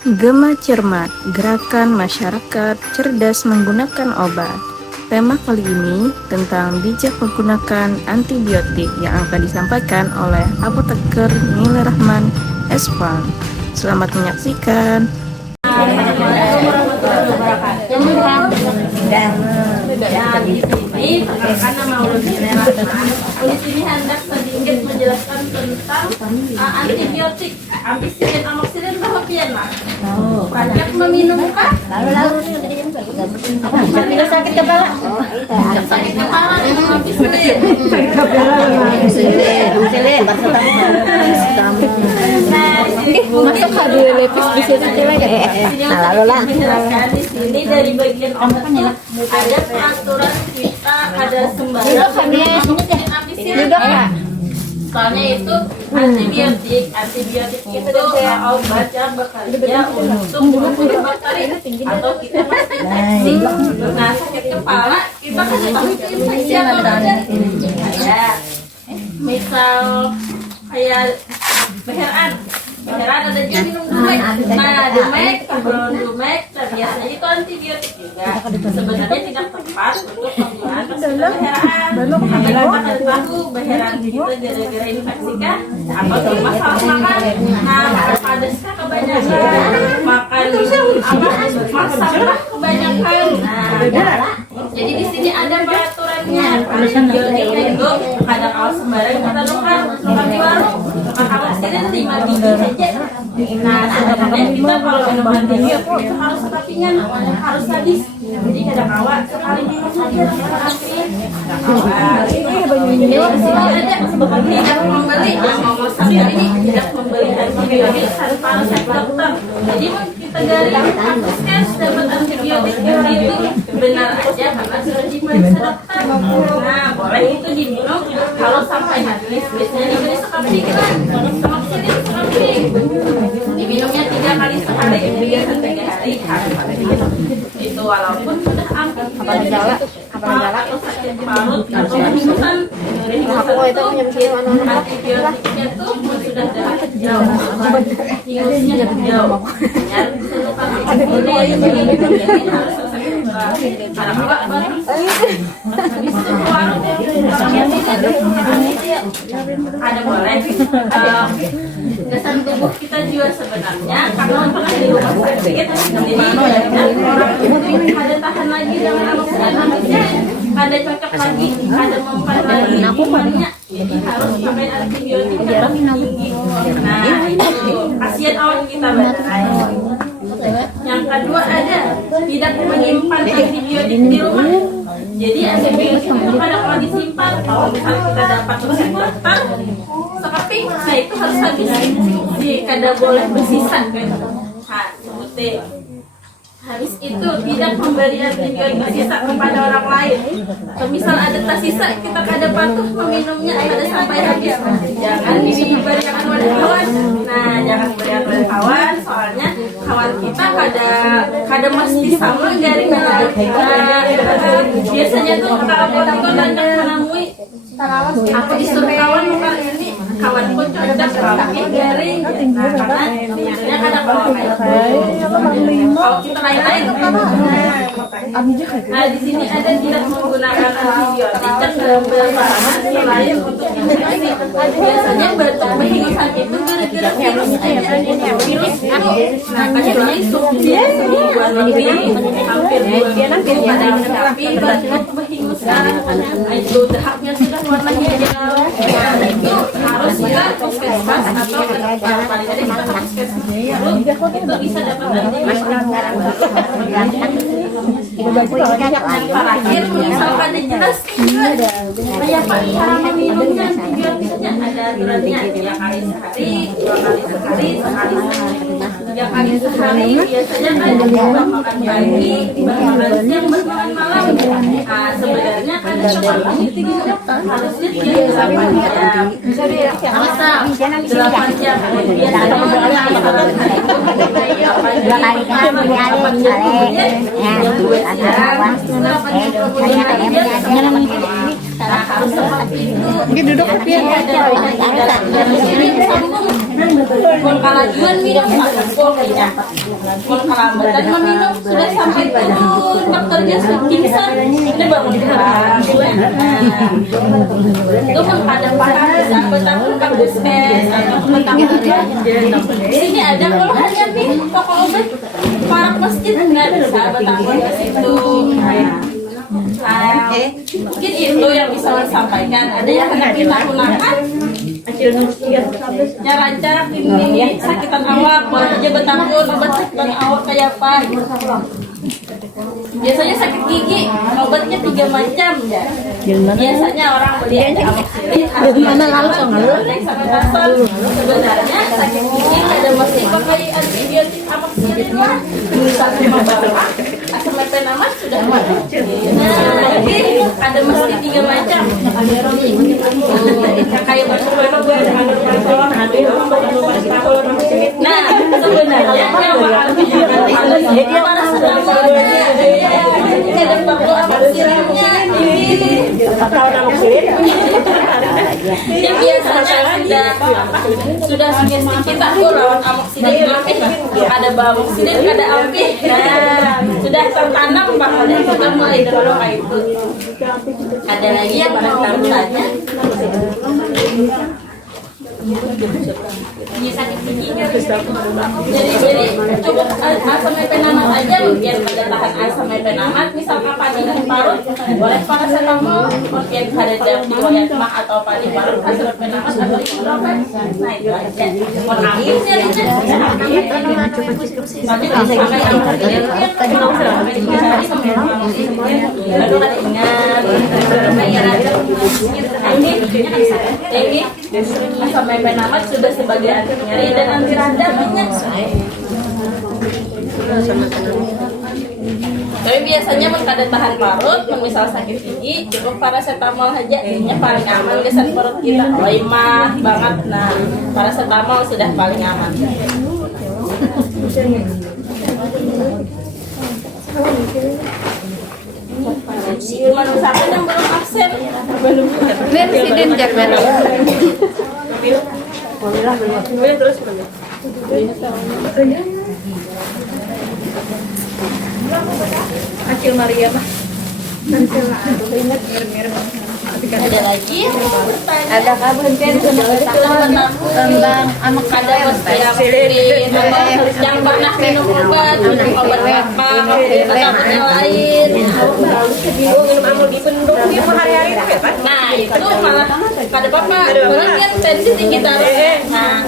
Gema Cermat, Gerakan Masyarakat Cerdas Menggunakan Obat. Tema kali ini tentang bijak menggunakan antibiotik yang akan disampaikan oleh Apoteker Nilai Rahman Espan. Selamat menyaksikan. Di sini hendak sedikit menjelaskan tentang antibiotik, ampicillin, amoxicillin, bahopian, Mas. Banyak meminumkah? Sakit kepala. Sakit kepala dengan ampicillin. Masuk hadu lepis di situ lagi. Nah, lalu lah. Di sini dari bagian otak ada peraturan kita, ada sembarang ampicillin. Soalnya itu antibiotik itu obat yang bekerja untuk membunuh bakteri atau kita masih infeksi. Nah, sakit kepala kita kan tahu itu infeksi atau enggak? Ya, misal kayak beheran ada juga minum Dumek. Nah, Dumek, kabelon Dumek, biasanya itu antibiotik juga. Sebenarnya tidak tepat untuk penggunaan beheran. Karena kita tidak tahu beheran kita gara-gara infeksi kah? Apa cuma salah makan? Nah, makan pedas kah kebanyakan? Makan masak kebanyakan? Nah, jadi di sini ada peraturannya. Antibiotik itu kadang kalau sembarang kita tukar di warung. Kalau sini 5 gigi saja. Nah, sebenarnya kita kalau minum antibiotik itu harus kepingan, harus habis. Jadi kadang kala sekali minum saja habis. Jadi di sini ada tidak membeli, ini tidak membeli antibiotik tanpa resep dokter. Jadi kita dari puskes dapat antibiotik itu benar aja karena sudah diperiksa dokter. Nah, boleh itu diminum kalau sampai habis. Biasanya diberi sekampikan, diminumnya 3 kali sehari, 3 hari. Itu walaupun sudah ambil atau sakit parut atau hinggusan antibiotiknya itu sudah dapat jauh, hingusnya jauh. Ada boleh kesan tubuh kita juga sebenarnya karena pernah di rumah sakit, jadi orang ada tahan lagi dengan amoxicillin, ada cocok lagi, ada mempan lagi imannya, jadi harus pakai antibiotik yang tinggi. Nah, itu kasihan awak kita badan. Yang kedua ada tidak menyimpan antibiotik di rumah. Jadi antibiotik itu kadang kalau disimpan, kalau misalnya kita dapat resep dokter sekeping, nah itu harus habis. Jadi kada boleh bersisa kan. Nah, seperti habis itu tidak memberi antibiotik sisa kepada orang lain. Kalau misal ada tersisa, kita kada patuh meminumnya ada sampai habis. Jangan diberikan oleh kawan. Nah, jangan diberikan oleh kawan, soalnya kawan kita kada mesti sama jaringan kita. Biasanya tuh kalau kita banyak menemui, aku disuruh kawan bukan ini, kawanku cocok tapi garing. Nah, karena biasanya kadang kalau kayak kalau kita lain-lain tuh kan. Nah, di sini ada tidak menggunakan antibiotik dan berbahan selain untuk infeksi. Biasanya batuk berhingusan itu gara-gara virus aja. Virus nah kecuali dia semingguan lebih hampir 2 minggu tapi batuk berhingusan. Nah, itu dahaknya sudah warnanya hijau. Nah, itu harus kita puskesmas atau paling ada kita ke puskesmas dulu, itu bisa dapat antibiotik. Terakhir misalkan dijelaskan juga kayak cara meminumnya antibiotiknya ada aturannya 3 kali sehari, 2 kali sehari, sekali sehari, 3 kali sehari. Biasanya ada makan pagi, makan siang, makan malam. Nah, sebenarnya ada seperti itu harusnya dia 8 jam. Bisa 8 jam. Biasanya harus seperti itu. Mungkin duduk tapi Mun kalajuan minum ada kopinya. Mun kalambatan meminum sudah sampai turun dokternya sudah pingsan. Ini baru dibilang. Itu mun pada paham betapun Pak Puskes atau betapun di sini ada keluhannya nih toko obat parak masjid nggak bisa betapun ke situ. Mungkin itu yang bisa saya sampaikan. Ada yang hendak kita gunakan ya lancar ini sakitan awak aja betapun obat sakitan awak kayak apa. Biasanya sakit gigi obatnya 3 macam ya. Biasanya orang beli amoxicillin mana langsung sebenarnya sakit gigi ada masih pakai antibiotik amoxicillin lah. Misalnya membawa asam mefenamat sudah ada. Nah, ini ada mesti 3 macam. Kayak nah, sebenarnya yang bakal jadi paracetamol ada perlu amoxicillinnya ini. Yang biasanya sudah sugestif kita rawat amoxicillin ampih, ada amoxicillin, ada ampih. Nah, sudah tertanam bahwa kita mulai dari itu. Ada lagi yang bertanya sakit giginya jadi cukup asam mefenamat aja mungkin pada tahan asam mefenamat misalkan padi dan parut boleh paracetamol mungkin pada jam riwayat mah atau padi parut asam mefenamat atau ibuprofen nah itu aja mau ambilnya itu nanti sampai lalu ada ingat ini asam mefenamat sudah sebagai anti nyeri dan anti radangnya. Tapi biasanya kada tahan parut, misal sakit gigi, cukup paracetamol aja, ini paling aman kesan perut kita. Lemah banget, nah paracetamol sudah paling aman. Cuma misalkan yang belum absen, belum Presiden Jakarta. boleh terus boleh. Acil Maria mah. Ada lagi? Ada kabel tentang amak Ada amoxicillin, yang pernah minum obat apa, atau yang lain. Minum amlodipin dong dia hari-hari itu ya kan? Nah itu malah kada apa-apa, malah kan tensi tinggi taruh. Nah,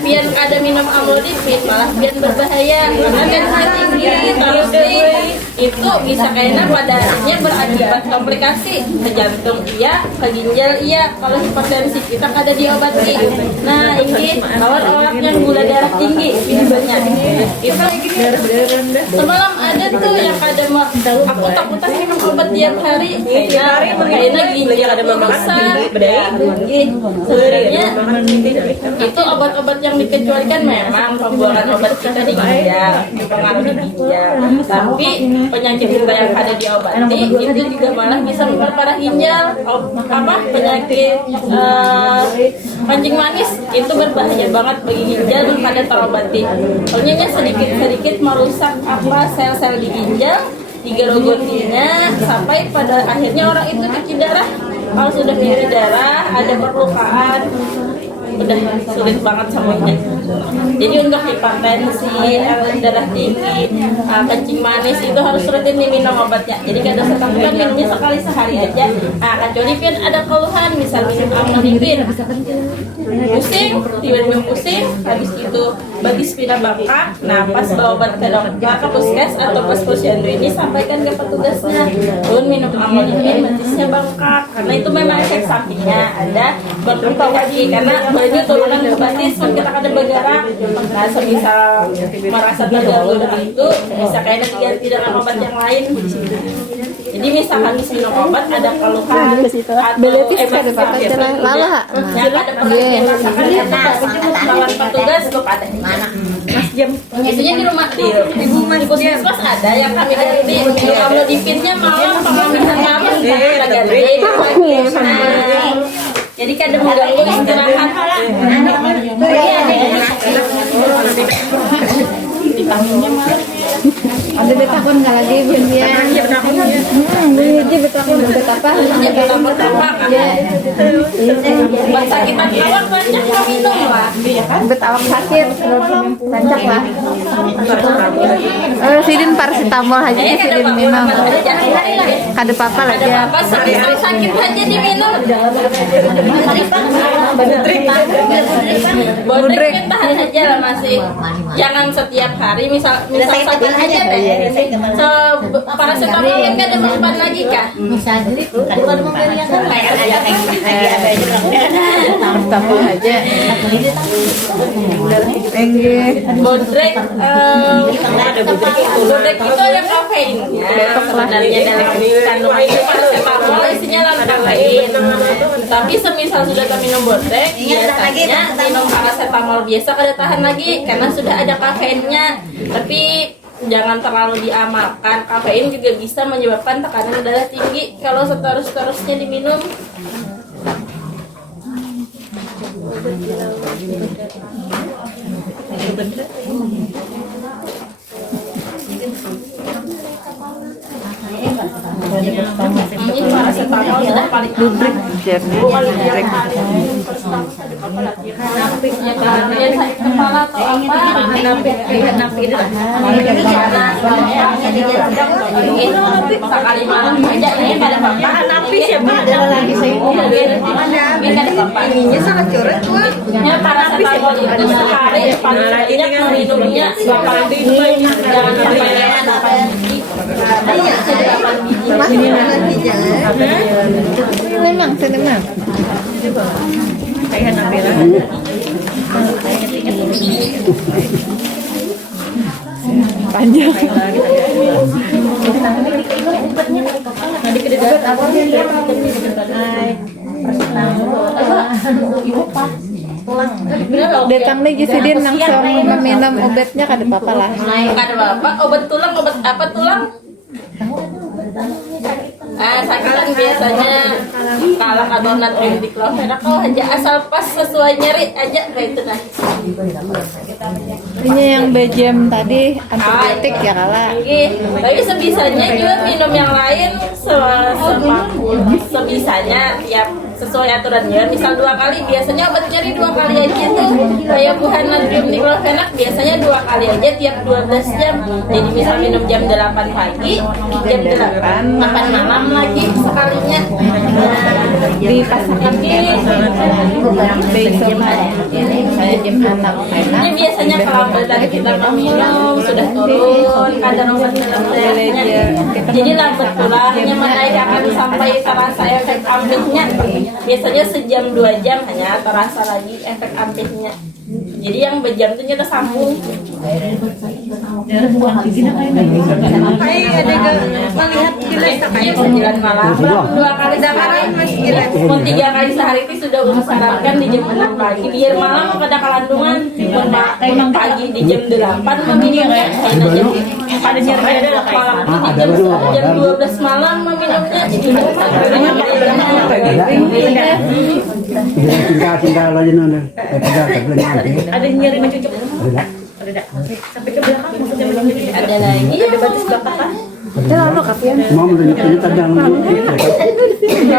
pian ada minum amlodipin malah pian berbahaya karena tensi tinggi terus itu bisa kayaknya pada akhirnya berakibat komplikasi ke jantung iya, ke ginjal iya. Kalau hipertensi kita kada diobati. Nah ini awal-awal yang gula darah tinggi ini banyak. Itu semalam ada tuh yang kada aku takutan minum obat tiap hari. Kayaknya ginjal ada besar. Sebenarnya itu obat-obat yang dikecualikan memang pembuangan obat kita di ginjal, dipengaruhi ginjal. Tapi penyakit kita yang ada diobati itu juga malah bisa memperparah ginjal. Penyakit pancing manis itu berbahaya banget bagi ginjal dan pada terobati. Soalnya sedikit-sedikit merusak sel-sel di ginjal, digerogotinya sampai pada akhirnya orang itu cuci darah. Kalau sudah cuci darah ada perlukaan, udah sulit banget semuanya. Jadi untuk hipertensi, darah tinggi, kencing manis itu harus rutin diminum obatnya. Jadi kada setakutkan minumnya sekali sehari aja. Nah, kecuali pian ada keluhan, misal minum amlodipin, pusing, tiba-tiba pusing, habis itu batis pindah bengkak. Nah, pas bawa obat ke dokter, ke puskes atau pas posyandu ini sampaikan ke petugasnya, turun minum amlodipin, batisnya bengkak. Karena itu memang efek sampingnya ada bengkak lagi karena banyak turunan ke batis kan kita kada bergerak. Nah, semisal merasa terganggu dengan itu bisa kayaknya diganti dengan obat yang lain. Jadi misal habis minum obat ada keluhan atau emergensi lala. ada perhatian rasakan lawan petugas kok ada di mana? Biasanya di rumah di puskesmas ada yang kami ganti minum amlodipinnya malam pengamisan kami kita ganti. Jadi kadang mengganggu istirahat. Ada betakon nggak lagi bun ya? Ini betakon betapa? Sakitan kawan banyak yang minum lah. Betawak sakit, banyak lah. Sidin paracetamol aja Eh, kada sidin apa-apa, minum. ada jangan lari. Kada apa-apa lah Ada ya. apa sering sakit aja diminum. Bodrek kita tahan aja lah masih. Jangan setiap hari misal sakit aja deh. So paracetamol kan ada mempan lagi kah? Paracetamol aja. Bodrek bodrek itu ada kafeinnya. Sebenarnya dalam kandungan itu paracetamol isinya lawan kafein. Tapi semisal sudah minum bodrek, biasanya minum paracetamol biasa kada tahan lagi karena sudah ada kafeinnya. Tapi jangan terlalu diamalkan. Kafein juga bisa menyebabkan tekanan darah tinggi kalau seterusnya diminum. Ini paracetamol sudah paling Ludrik jernih. ya kan dia sakit kepala atau apa sekali malam aja ini pada bapak napi siapa ada lagi saya ini ada bapak ininya sangat coret tuh ya paracetamol itu sehari paling banyak minumnya 2 kali jangan sampai lewat 8 biji Memang, memang. Panjang. Datang lagi sidin langsung meminum obatnya kada apa-apa lah. ada bapak obat tulang obat apa tulang sakitan biasanya kalah kadon natrium diklofenak kau aja asal pas sesuai nyeri aja kayak itu nah. Ini yang BJM tadi antibiotik ya kala. Tapi sebisanya juga minum yang lain sebisanya tiap sesuai aturannya. Misal 2 kali, biasanya obat nyeri 2 kali aja tuh. Kayak buhan natrium diklofenak biasanya 2 kali aja tiap 12 jam. Jadi misal minum jam 8 pagi, jam 8 makan malam lagi sekalinya. Dipasangkan besok saya jam 6 Ini biasanya kelambatan kita minum sudah turun kadang obat-obatnya. Jadi lambat tulangnya menaik akan sampai terasa efek ampitnya. Biasanya sejam 2 jam hanya terasa lagi efek ampitnya. Jadi yang berjam itu nyata sambung. Melihat jelas 9 malam 2 kali sehari pun 3 kali sehari itu sudah disarankan di jam 6 pagi biar malam pada kelandungan pun pagi di jam 8 meminumnya pada jam 12 malam meminumnya tinggal lagi nona Ada nyeri mencucuk. Ada. Sampai ke belakang maksudnya mencucuk. ada lagi Ada batas batas kan? mau menunjukkan kadang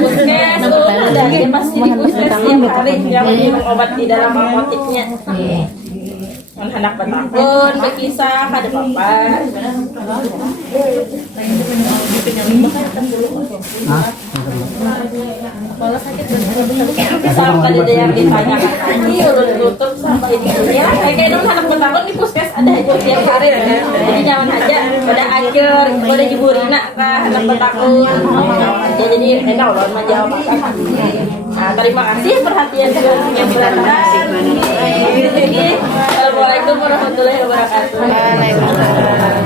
puskes ada dia pasti di puskes tiap hari yang minum obat di dalam apoteknya. Anak bertakun, berkisah, ada apa? Sampai ada yang ditanya lagi, urut tutup sampai di sini. Ya, kayak dulu anak bertakun di puskes ada itu tiap hari. Jadi jangan aja pada akhir pada jiburina kah anak bertakun. Ya jadi enak loh menjawab. Nah, terima kasih perhatian yang berdatang. Assalamualaikum warahmatullahi wabarakatuh. Waalaikumsalam.